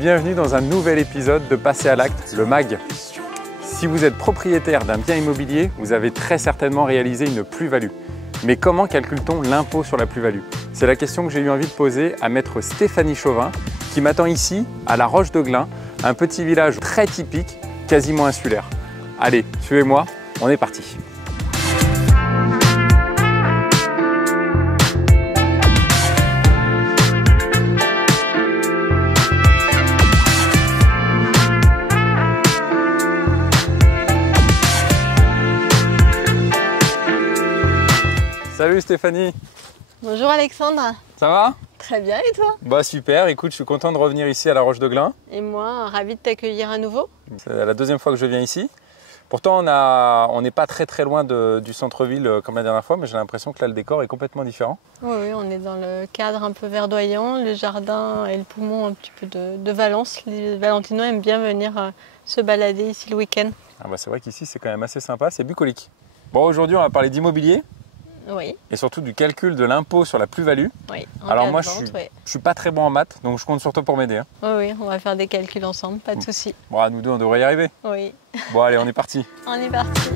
bienvenue dans un nouvel épisode de Passer à l'acte, le MAG. Si vous êtes propriétaire d'un bien immobilier, vous avez très certainement réalisé une plus-value. Mais comment calcule-t-on l'impôt sur la plus-value? C'est la question que j'ai eu envie de poser à maître Stéphanie Chauvin, qui m'attend ici, à La Roche-de-Glin, un petit village très typique, quasiment insulaire. Allez, suivez-moi, on est parti. Salut Stéphanie. Bonjour Alexandre. Ça va? Très bien, et toi? Bah super, écoute, je suis content de revenir ici à La Roche-de-Glin. Et moi, ravie de t'accueillir à nouveau. C'est la deuxième fois que je viens ici. Pourtant, on n'est pas très loin du centre-ville comme la dernière fois, mais j'ai l'impression que là, le décor est complètement différent. Oui, on est dans le cadre un peu verdoyant, le jardin et le poumon un petit peu de Valence. Les Valentinois aiment bien venir se balader ici le week-end. Ah bah c'est vrai qu'ici, c'est quand même assez sympa, c'est bucolique. Bon, aujourd'hui, on va parler d'immobilier. Oui. Et surtout du calcul de l'impôt sur la plus-value. Oui. Alors moi, je suis pas très bon en maths, donc je compte sur toi pour m'aider. Hein. Oui, on va faire des calculs ensemble, pas de souci. Bon, nous deux, on devrait y arriver. Oui. Bon, allez, on est parti. On est parti.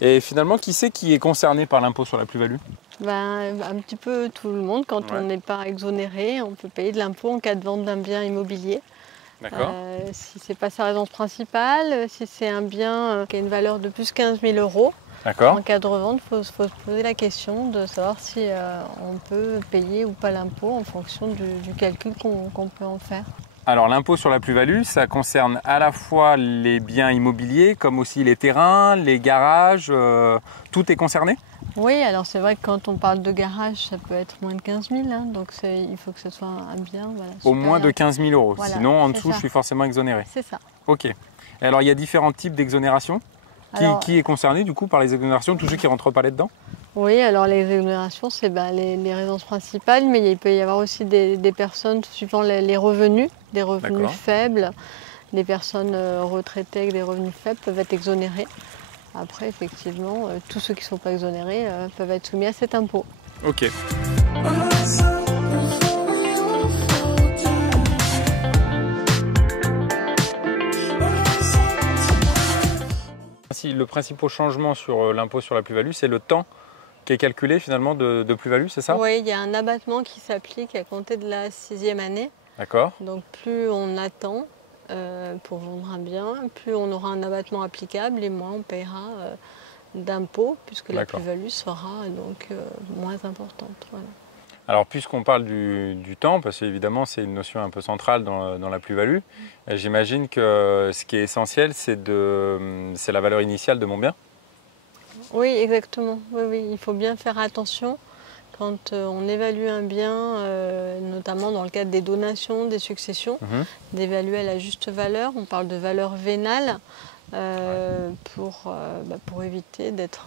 Et finalement, qui c'est qui est concerné par l'impôt sur la plus-value? Un petit peu tout le monde. Quand on n'est pas exonéré, on peut payer de l'impôt en cas de vente d'un bien immobilier. D'accord. Si ce n'est pas sa résidence principale, si c'est un bien qui a une valeur de plus de 15 000 euros. D'accord. En cas de revente, il faut se poser la question de savoir si on peut payer ou pas l'impôt en fonction du calcul qu'on peut en faire. Alors l'impôt sur la plus-value, ça concerne à la fois les biens immobiliers comme aussi les terrains, les garages, tout est concerné? Oui, alors c'est vrai que quand on parle de garage, ça peut être moins de 15 000, hein, donc il faut que ce soit un bien. Voilà, au moins de 15 000 euros, voilà, sinon en dessous je suis forcément exonéré. C'est ça. Ok. Et alors il y a différents types d'exonération. Qui est concerné du coup par les exonérations, tous ceux qui ne rentrent pas là-dedans? Oui, alors les exonérations, c'est les résidences principales, mais il peut y avoir aussi des personnes suivant les revenus, des revenus faibles. Les personnes retraitées avec des revenus faibles peuvent être exonérées. Après, effectivement, tous ceux qui ne sont pas exonérés peuvent être soumis à cet impôt. Ok. Le principal changement sur l'impôt sur la plus-value, c'est le temps qui est calculé finalement de plus-value, c'est ça? Oui, il y a un abattement qui s'applique à compter de la 6e année. D'accord. Donc plus on attend pour vendre un bien, plus on aura un abattement applicable et moins on paiera d'impôts, puisque la plus-value sera donc moins importante. Voilà. Alors puisqu'on parle du temps, parce qu'évidemment c'est une notion un peu centrale dans la plus-value, j'imagine que ce qui est essentiel c'est la valeur initiale de mon bien? Oui, exactement. Oui, il faut bien faire attention quand on évalue un bien, notamment dans le cadre des donations, des successions, d'évaluer à la juste valeur. On parle de valeur vénale pour éviter d'être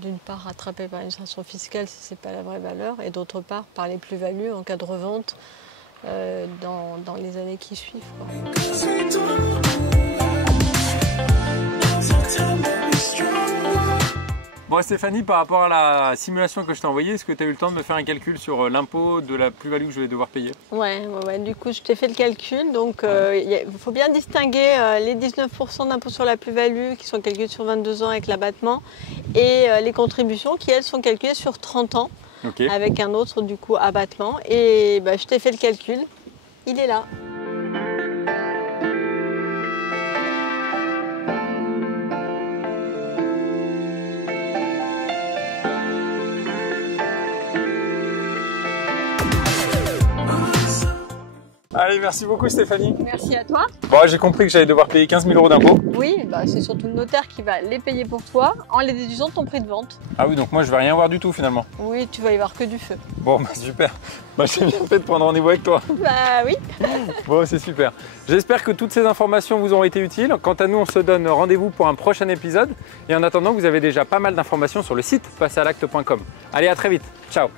d'une part rattrapé par l'administration fiscale si ce n'est pas la vraie valeur, et d'autre part par les plus-values en cas de revente dans les années qui suivent. Bon Stéphanie, par rapport à la simulation que je t'ai envoyée, est-ce que tu as eu le temps de me faire un calcul sur l'impôt de la plus-value que je vais devoir payer? Ouais, du coup je t'ai fait le calcul. Donc il faut bien distinguer les 19% d'impôt sur la plus-value qui sont calculés sur 22 ans avec l'abattement et les contributions qui elles sont calculées sur 30 ans avec un autre du coup abattement. Et je t'ai fait le calcul, il est là. Allez, merci beaucoup Stéphanie. Merci à toi. Bon, j'ai compris que j'allais devoir payer 15 000 euros d'impôts. Oui, c'est surtout le notaire qui va les payer pour toi en les déduisant de ton prix de vente. Ah oui, donc moi je vais rien voir du tout finalement. Oui, tu vas y voir que du feu. Bon, super. J'ai bien fait de prendre rendez-vous avec toi. Bah oui. Bon, c'est super. J'espère que toutes ces informations vous auront été utiles. Quant à nous, on se donne rendez-vous pour un prochain épisode. Et en attendant, vous avez déjà pas mal d'informations sur le site passeralacte.com. Allez, à très vite. Ciao.